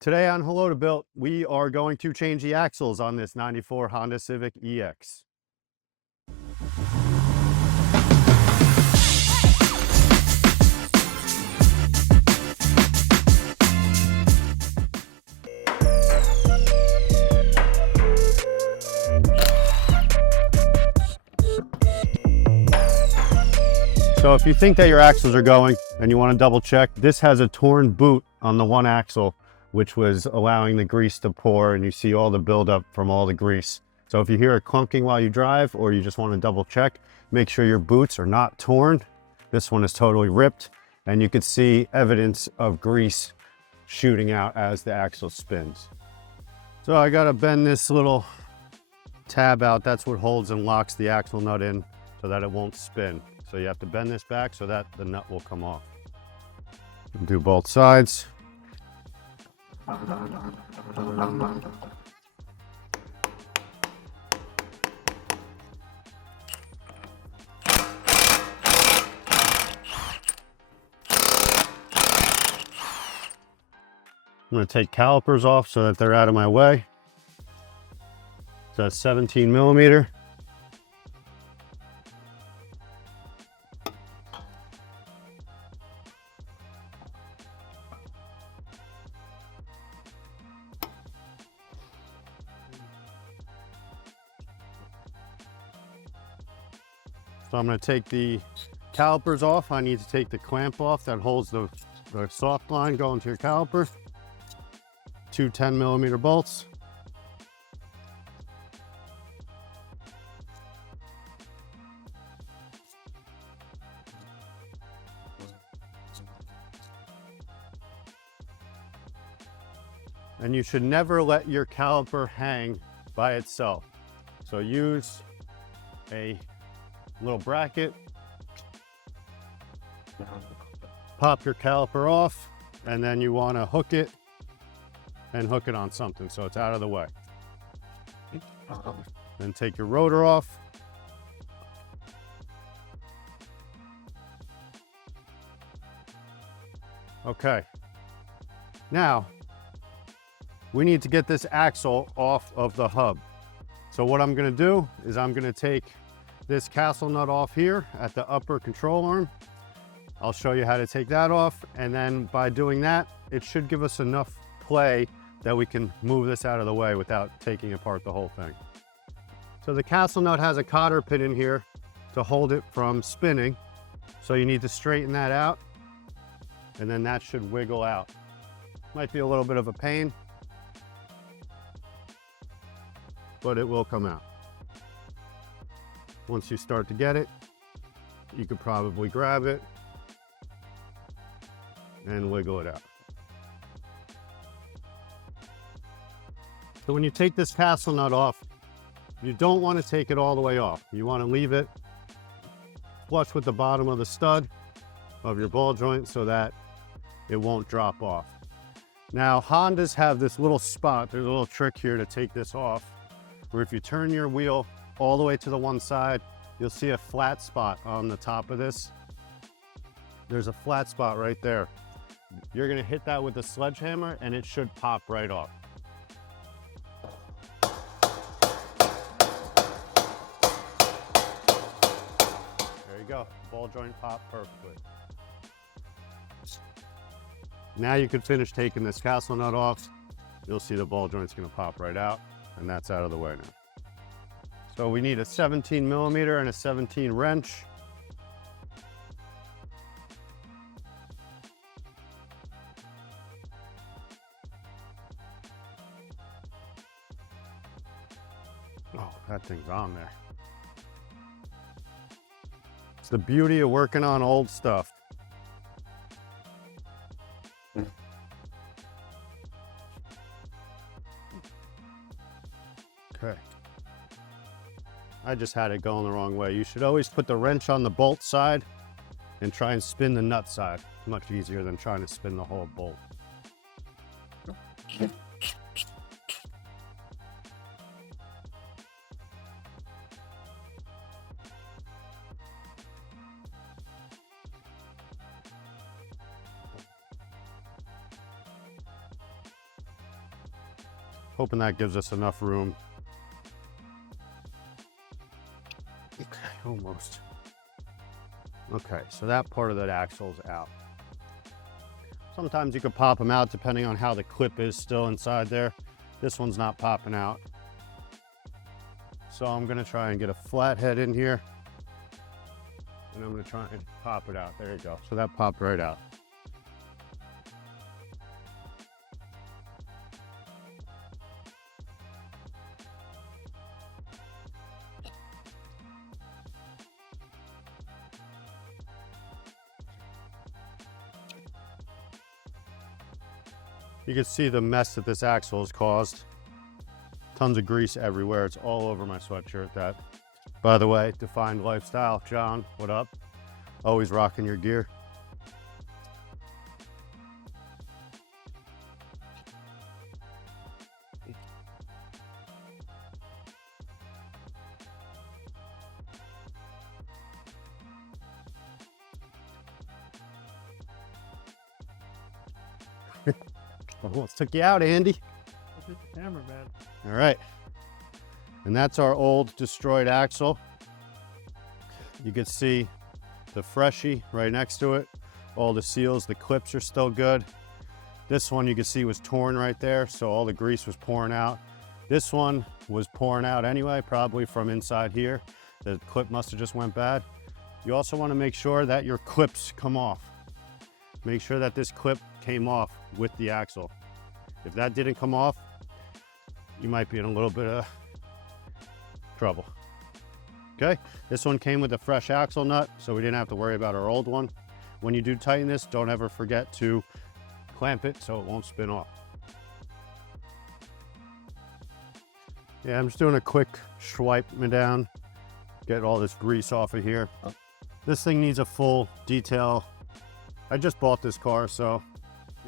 Today on Holota Built, we are going to change the axles on this 94 Honda Civic EX. So if you think that your axles are going and you want to double check, this has a torn boot on the one axle, which was allowing the grease to pour, and you see all the buildup from all the grease. So if you hear it clunking while you drive, or you just want to double check, make sure your boots are not torn. This one is totally ripped, and you can see evidence of grease shooting out as the axle spins. So I got to bend this little tab out. That's what holds and locks the axle nut in so that it won't spin. So you have to bend this back so that the nut will come off. Do both sides. I'm going to take calipers off so that they're out of my way. So that's 17 millimeter. So I'm going to take the calipers off. I need to take the clamp off that holds the soft line going to your caliper. Two 10 millimeter bolts. And you should never let your caliper hang by itself. So use a little bracket, pop your caliper off, and then you want to hook it and hook it on something so it's out of the way. Then take your rotor off. Okay, now we need to get this axle off of the hub. So what I'm going to do is I'm going to take this castle nut off here at the upper control arm. I'll show you how to take that off, and then by doing that, it should give us enough play that we can move this out of the way without taking apart the whole thing. So the castle nut has a cotter pin in here to hold it from spinning. So you need to straighten that out, and then that should wiggle out. Might be a little bit of a pain, but it will come out. Once you start to get it, you could probably grab it and wiggle it out. So when you take this castle nut off, you don't want to take it all the way off. You want to leave it flush with the bottom of the stud of your ball joint so that it won't drop off. Now, Hondas have this little spot, there's a little trick here to take this off, where if you turn your wheel all the way to the one side, you'll see a flat spot on the top of this. There's a flat spot right there. You're going to hit that with a sledgehammer and it should pop right off. There you go. Ball joint popped perfectly. Now you can finish taking this castle nut off. You'll see the ball joint's going to pop right out, and that's out of the way now. So we need a 17 millimeter and a 17 wrench. Oh, that thing's on there. It's the beauty of working on old stuff. Okay. I just had it going the wrong way. You should always put the wrench on the bolt side and try and spin the nut side. Much easier than trying to spin the whole bolt. hoping that gives us enough room. Okay, almost. Okay, so that part of that axle is out. Sometimes you could pop them out depending on how the clip is still inside there. This one's not popping out. So I'm gonna try and get a flat head in here. And I'm gonna try and pop it out. There you go. So that popped right out. You can see the mess that this axle has caused. Tons of grease everywhere. It's all over my sweatshirt. That, by the way, Defined Lifestyle. John, what up? Always rocking your gear. Almost took you out, Andy. Hammer, man. All right. And that's our old destroyed axle. You can see the freshie right next to it. All the seals, the clips are still good. This one you can see was torn right there, so all the grease was pouring out. This one was pouring out anyway, probably from inside here. The clip must have just went bad. You also want to make sure that your clips come off. Make sure that this clip came off with the axle. If that didn't come off, you might be in a little bit of trouble. Okay, this one came with a fresh axle nut, so we didn't have to worry about our old one. When you do tighten this, don't ever forget to clamp it so it won't spin off. Yeah, I'm just doing a quick swipe down, get all this grease off of here. This thing needs a full detail. I just bought this car, so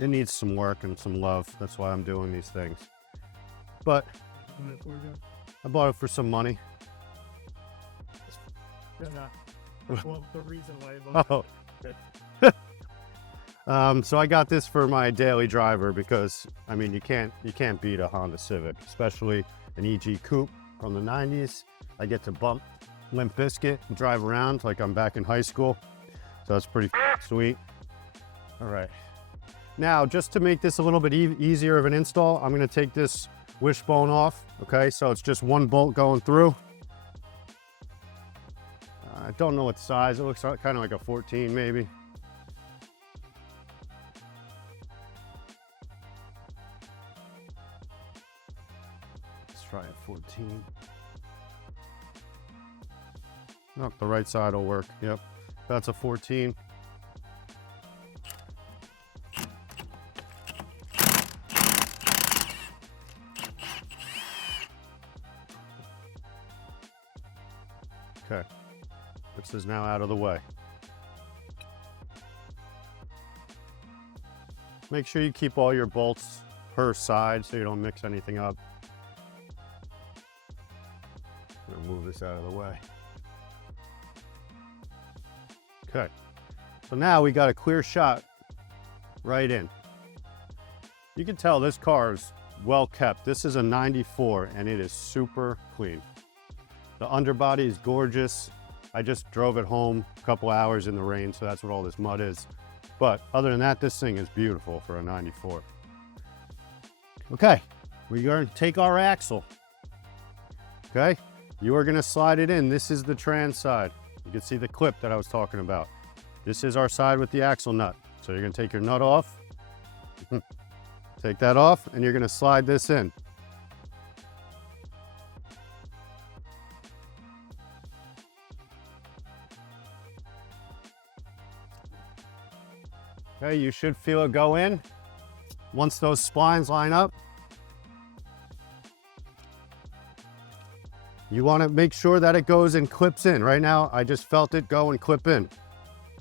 it needs some work and some love. That's why I'm doing these things. But I bought it for some money. Well, the reason why I bought it. So I got this for my daily driver because, I mean, you can't beat a Honda Civic, especially an EG Coupe from the 90s. I get to bump Limp Bizkit and drive around like I'm back in high school. So that's pretty sweet. All right. Now, just to make this a little bit easier of an install, I'm going to take this wishbone off. Okay, so it's just one bolt going through. I don't know what size. It looks kind of like a 14 maybe. Let's try a 14. Oh, the right side will work. Yep, that's a 14. Okay, this is now out of the way. Make sure you keep all your bolts per side so you don't mix anything up. I'm gonna move this out of the way. Okay, so now we got a clear shot right in. You can tell this car is well kept. This is a 94 and it is super clean. The underbody is gorgeous. I just drove it home a couple hours in the rain, so that's what all this mud is. But other than that, this thing is beautiful for a 94. Okay, we're going to take our axle. Okay, you are going to slide it in. This is the trans side. You can see the clip that I was talking about. This is our side with the axle nut. So you're going to take your nut off, take that off, and you're going to slide this in. Okay, you should feel it go in. Once those splines line up, you want to make sure that it goes and clips in. Right now, I just felt it go and clip in.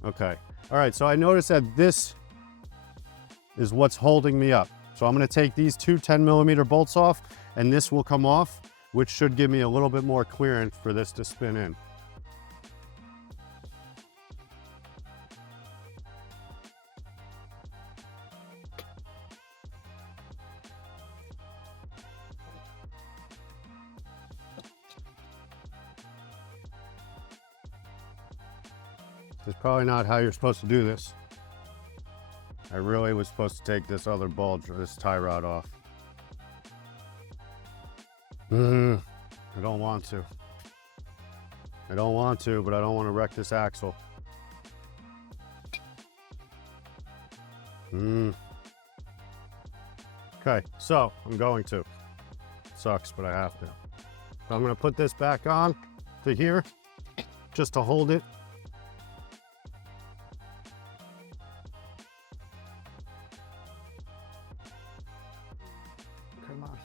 Okay, all right, so I noticed that this is what's holding me up. So I'm gonna take these two 10mm bolts off and this will come off, which should give me a little bit more clearance for this to spin in. This is probably not how you're supposed to do this. I really was supposed to take this other bulge or this tie rod off. I don't want to. I don't want to, but I don't want to wreck this axle. Okay, so I'm going to. Sucks, but I have to. So I'm going to put this back on to here just to hold it. Come on.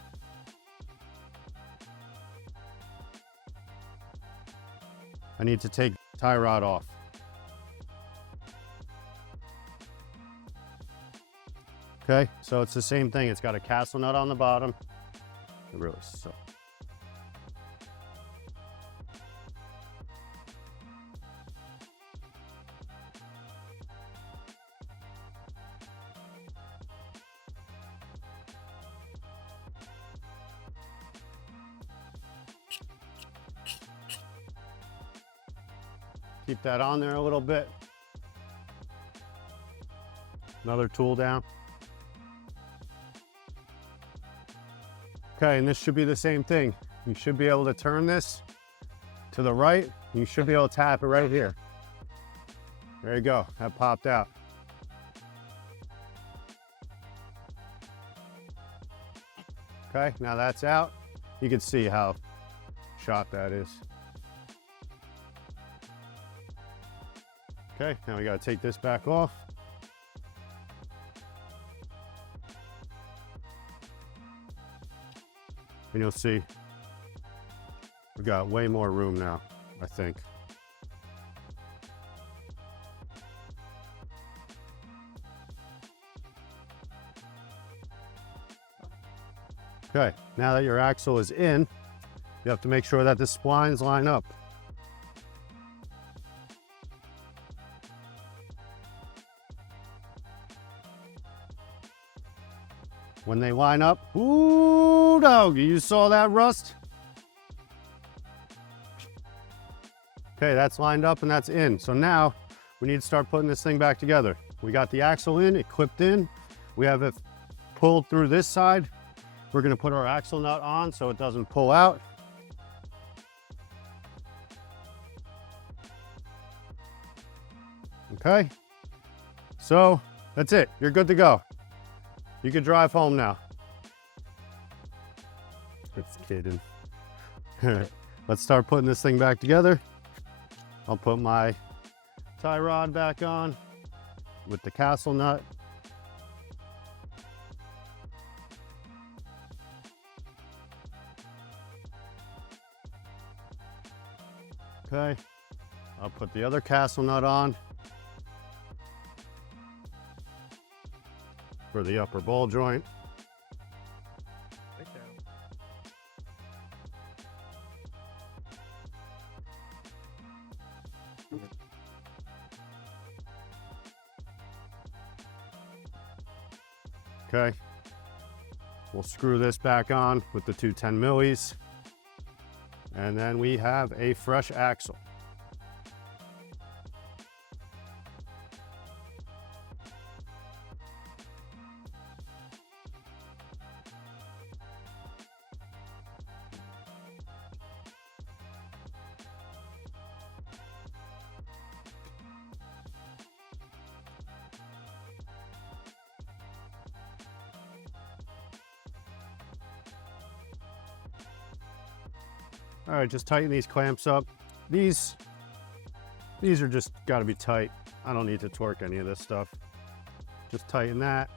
I need to take the tie rod off. Okay, so it's the same thing. It's got a castle nut on the bottom. It really sucks. Keep that on there a little bit. Another tool down. Okay, and this should be the same thing. You should be able to turn this to the right. You should be able to tap it right here. There you go, that popped out. Okay, now that's out. You can see how shot that is. Okay, now we gotta take this back off. And you'll see we got way more room now, I think. Okay, now that your axle is in, you have to make sure that the splines line up. When they line up, ooh, dog, you saw that rust? Okay, that's lined up and that's in. So now we need to start putting this thing back together. We got the axle in, it clipped in. We have it pulled through this side. We're gonna put our axle nut on so it doesn't pull out. Okay, so that's it, you're good to go. You can drive home now. Just kidding. Let's start putting this thing back together. I'll put my tie rod back on with the castle nut. Okay, I'll put the other castle nut on for the upper ball joint. Okay, we'll screw this back on with the two 10 millis, and then we have a fresh axle. All right, just tighten these clamps up. These are just gotta be tight. I don't need to torque any of this stuff. Just tighten that.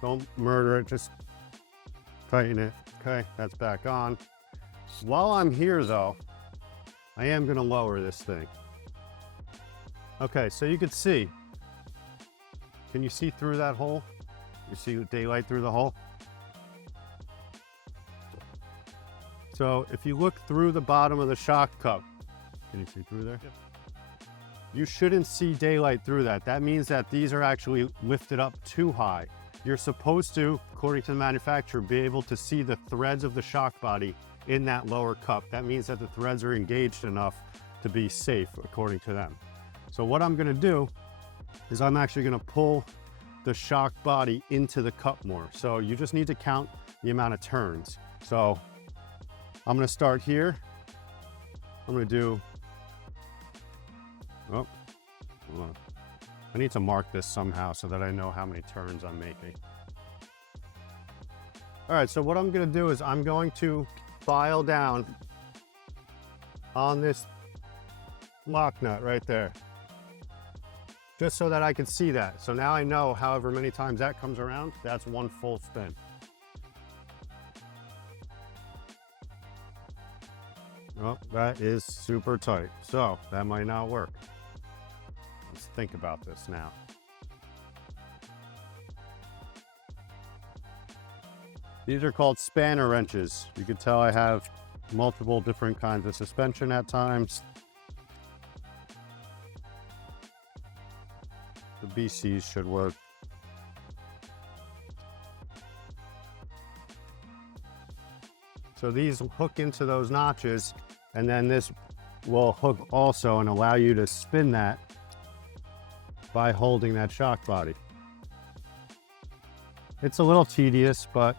Don't murder it, just tighten it. Okay, that's back on. While I'm here though, I am gonna lower this thing. Okay, so you can see. Can you see through that hole? You see the daylight through the hole? So if you look through the bottom of the shock cup, can you see through there? Yep. You shouldn't see daylight through that. That means that these are actually lifted up too high. You're supposed to, according to the manufacturer, be able to see the threads of the shock body in that lower cup. That means that the threads are engaged enough to be safe according to them. So what I'm gonna do is I'm actually gonna pull the shock body into the cup more. So you just need to count the amount of turns. So I'm gonna start here. I'm gonna do, oh, hold on. I need to mark this somehow so that I know how many turns I'm making. All right, so what I'm gonna do is I'm going to file down on this lock nut right there, just so that I can see that. So now I know however many times that comes around, that's one full spin. Oh, that is super tight. So that might not work. Let's think about this now. These are called spanner wrenches. You can tell I have multiple different kinds of suspension at times. The BCs should work. So these hook into those notches, and then this will hook also and allow you to spin that by holding that shock body. It's a little tedious, but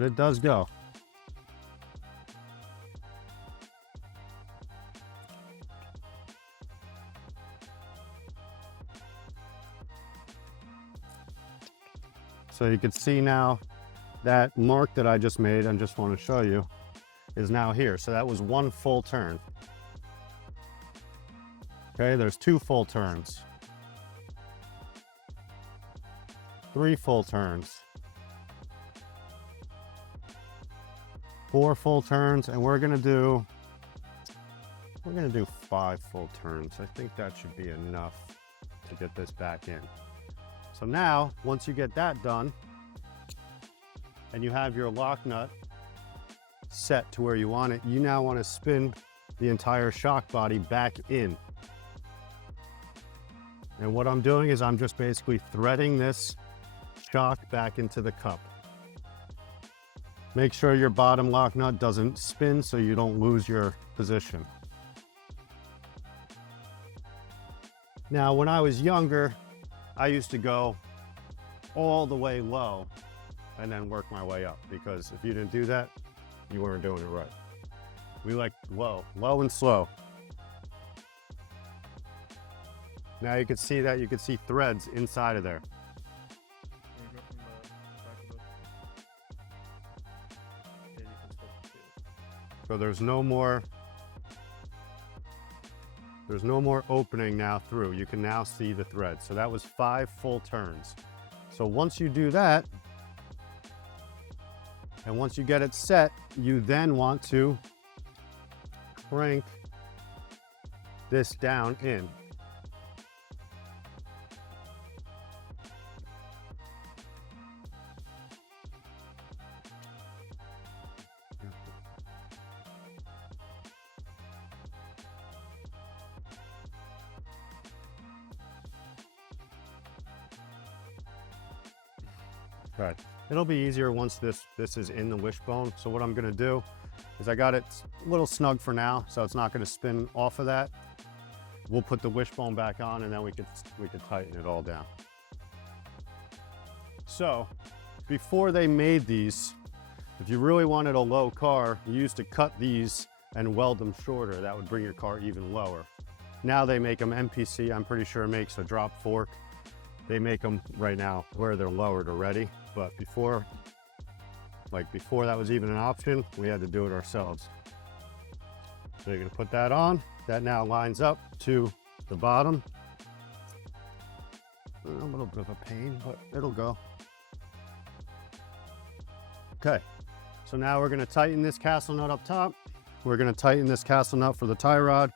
it does go. So you can see now that mark that I just made, I just want to show you, is now here. So that was one full turn. Okay, there's 2 full turns, 3 full turns, 4 full turns, and we're gonna do 5 full turns. I think that should be enough to get this back in. So now, once you get that done, and you have your lock nut set to where you want it, you now want to spin the entire shock body back in. And what I'm doing is I'm just basically threading this shock back into the cup. Make sure your bottom lock nut doesn't spin so you don't lose your position. Now, when I was younger, I used to go all the way low and then work my way up, because if you didn't do that, you weren't doing it right. We like low and slow. Now you can see that, you can see threads inside of there. So there's no more opening now through. You can now see the thread. So that was 5 full turns. So once you do that, and once you get it set, you then want to crank this down in. Right. It'll be easier once this is in the wishbone. So what I'm gonna do is I got it a little snug for now, so it's not gonna spin off of that. We'll put the wishbone back on, and then we could tighten it all down. So before they made these, if you really wanted a low car, you used to cut these and weld them shorter. That would bring your car even lower. Now they make them MPC, I'm pretty sure, makes a drop fork. They make them right now where they're lowered already, but before that was even an option, we had to do it ourselves. So you're gonna put that on. That now lines up to the bottom. A little bit of a pain, but it'll go. Okay, so now we're gonna tighten this castle nut up top. We're gonna tighten this castle nut for the tie rod.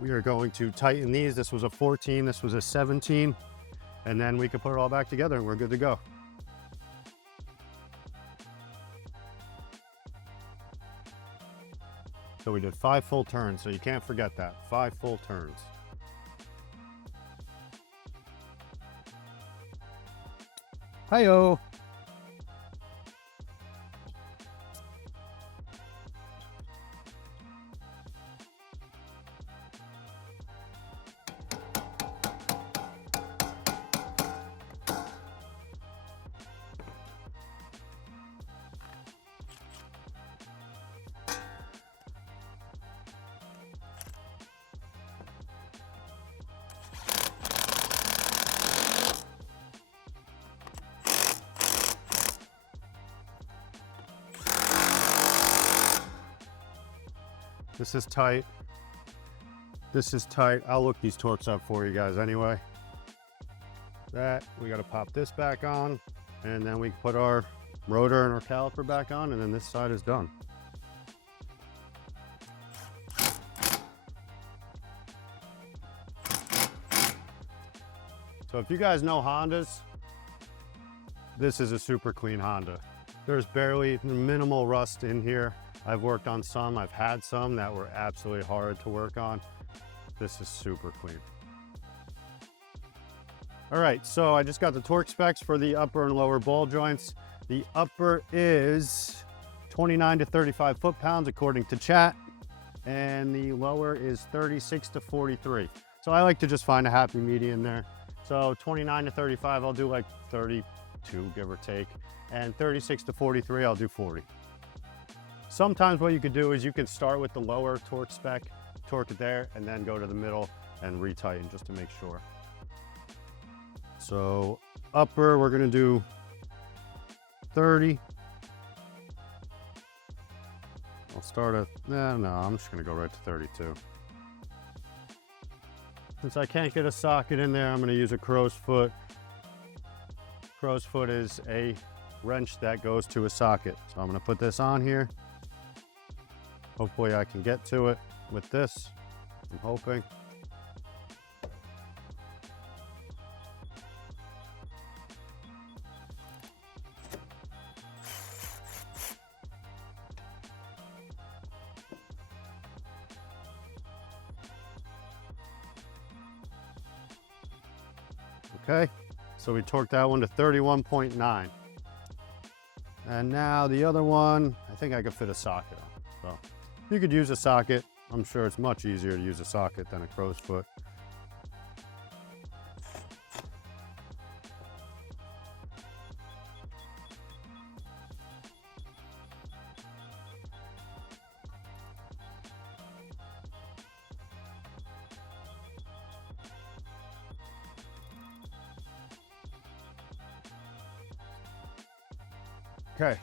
We are going to tighten these. This was a 14, this was a 17. And then we can put it all back together and we're good to go. So we did 5 full turns, so you can't forget that, 5 full turns. Hi-yo. This is tight. This is tight. I'll look these torques up for you guys anyway. That, we gotta pop this back on, and then we put our rotor and our caliper back on, and then this side is done. So if you guys know Hondas, this is a super clean Honda. There's barely minimal rust in here. I've worked on some, I've had some that were absolutely hard to work on. This is super clean. All right, so I just got the torque specs for the upper and lower ball joints. The upper is 29 to 35 foot-pounds according to chat, and the lower is 36 to 43. So I like to just find a happy median there. So 29 to 35, I'll do like 32, give or take, and 36 to 43, I'll do 40. Sometimes what you could do is you can start with the lower torque spec, torque it there, and then go to the middle and retighten just to make sure. So upper, we're gonna do 30. I'll start at, no, I'm just gonna go right to 32. Since I can't get a socket in there, I'm gonna use a crow's foot. Crow's foot is a wrench that goes to a socket. So I'm gonna put this on here. Hopefully I can get to it with this, I'm hoping. Okay, so we torqued that one to 31.9. And now the other one, I think I could fit a socket on. So you could use a socket. I'm sure it's much easier to use a socket than a crow's foot. Okay,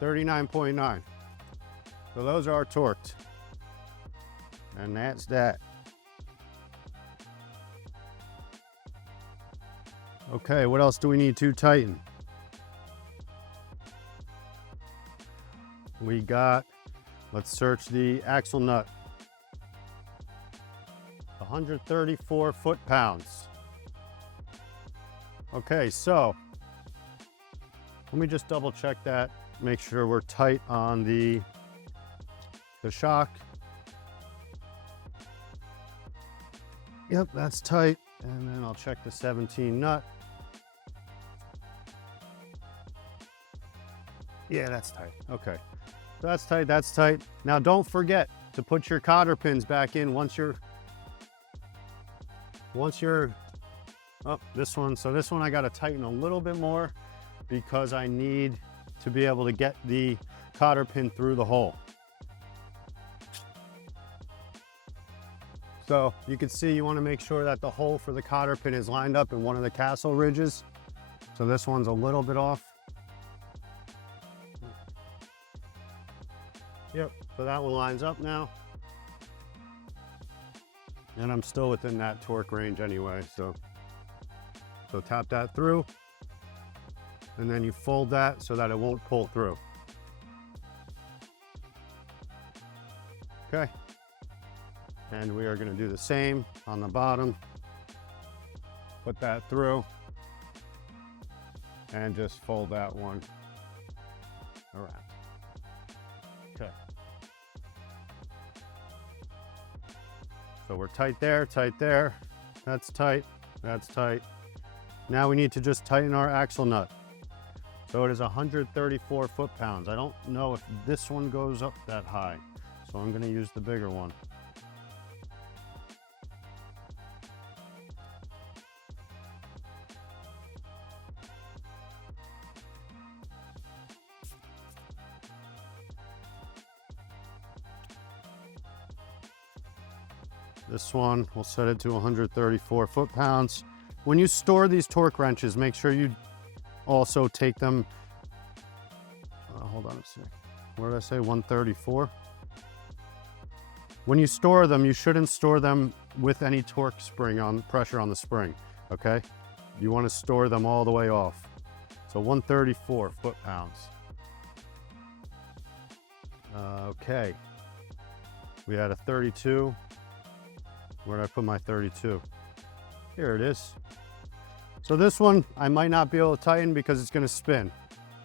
39.9. So those are torqued. And that's that. Okay, what else do we need to tighten? We got, let's search the axle nut. 134 foot-pounds. Okay, so let me just double check that, make sure we're tight on the shock. Yep, that's tight. And then I'll check the 17 nut. Yeah, that's tight. Okay, so that's tight, that's tight. Now don't forget to put your cotter pins back in once you're, oh, this one. So this one I gotta tighten a little bit more because I need to be able to get the cotter pin through the hole. So you can see you want to make sure that the hole for the cotter pin is lined up in one of the castle ridges. So this one's a little bit off. Yep, so that one lines up now. And I'm still within that torque range anyway, so tap that through. And then you fold that so that it won't pull through. Okay. And we are going to do the same on the bottom. Put that through. And just fold that one around. Okay. So we're tight there, tight there. That's tight, that's tight. Now we need to just tighten our axle nut. So it is 134 foot-pounds. I don't know if this one goes up that high, so I'm gonna use the bigger one. This one, we'll set it to 134 foot-pounds. When you store these torque wrenches, make sure you also take them, hold on a sec. What did I say, 134? When you store them, you shouldn't store them with any torque spring on pressure on the spring, okay? You want to store them all the way off. So 134 foot-pounds. Okay. We had a 32. Where did I put my 32? Here it is. So this one, I might not be able to tighten because it's gonna spin.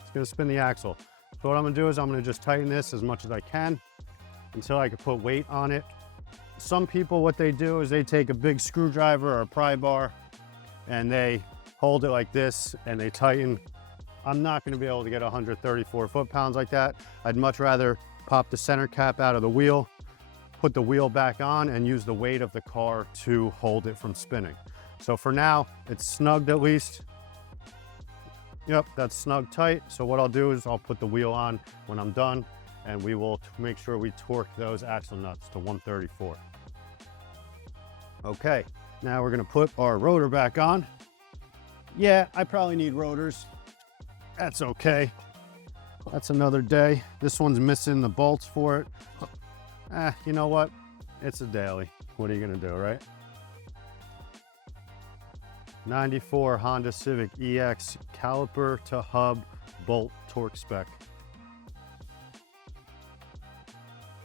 It's gonna spin the axle. So what I'm gonna do is I'm gonna just tighten this as much as I can until I can put weight on it. Some people, what they do is they take a big screwdriver or a pry bar and they hold it like this and they tighten. I'm not gonna be able to get 134 foot-pounds like that. I'd much rather pop the center cap out of the wheel, put the wheel back on, and use the weight of the car to hold it from spinning. So for now, it's snugged at least. Yep, that's snug tight. So what I'll do is I'll put the wheel on when I'm done, and we will make sure we torque those axle nuts to 134. Okay, now we're gonna put our rotor back on. Yeah, I probably need rotors. That's okay. That's another day. This one's missing the bolts for it. You know what? It's a daily. What are you gonna do, right? 94 Honda Civic EX caliper to hub bolt torque spec.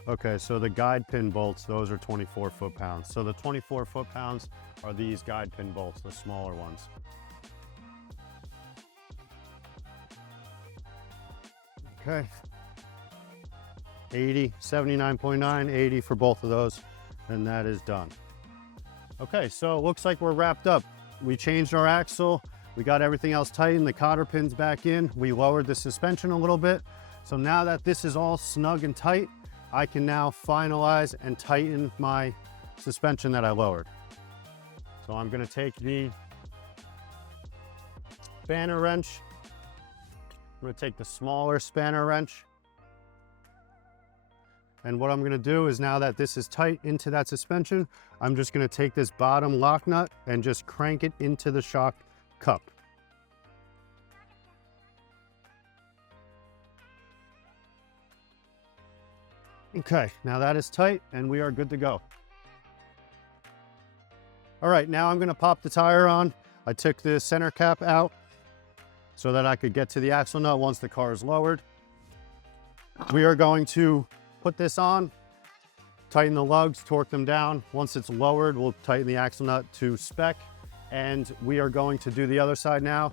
Okay, so the guide pin bolts, those are 24 foot-pounds. So the 24 foot-pounds are these guide pin bolts, the smaller ones. Okay. 80, 79.9, 80 for both of those, and that is done. Okay, so it looks like we're wrapped up. We changed our axle, we got everything else tightened, the cotter pins back in, we lowered the suspension a little bit. So now that this is all snug and tight, I can now finalize and tighten my suspension that I lowered. So I'm gonna take the spanner wrench, I'm gonna take the smaller spanner wrench, and what I'm gonna do is, now that this is tight into that suspension, I'm just gonna take this bottom lock nut and just crank it into the shock cup. Okay, now that is tight and we are good to go. All right, now I'm gonna pop the tire on. I took the center cap out so that I could get to the axle nut once the car is lowered. We are going to put this on, tighten the lugs, torque them down. Once it's lowered, we'll tighten the axle nut to spec, and we are going to do the other side now.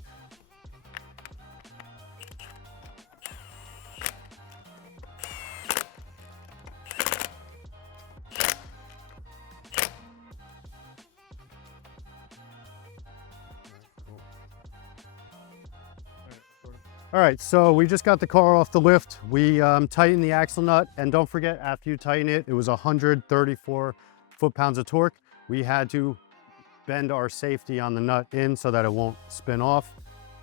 All right, so we just got the car off the lift. We tightened the axle nut, and don't forget, after you tighten it, it was 134 foot-pounds of torque. We had to bend our safety on the nut in so that it won't spin off.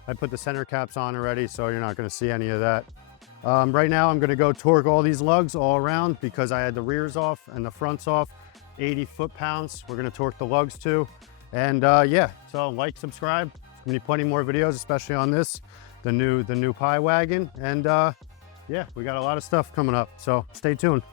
I put the center caps on already, so you're not gonna see any of that. Right now, I'm gonna go torque all these lugs all around because I had the rears off and the fronts off, 80 foot-pounds. We're gonna torque the lugs too. And yeah, so like, subscribe. There's gonna be plenty more videos, especially on this. The new Pi wagon, and yeah, we got a lot of stuff coming up, so stay tuned.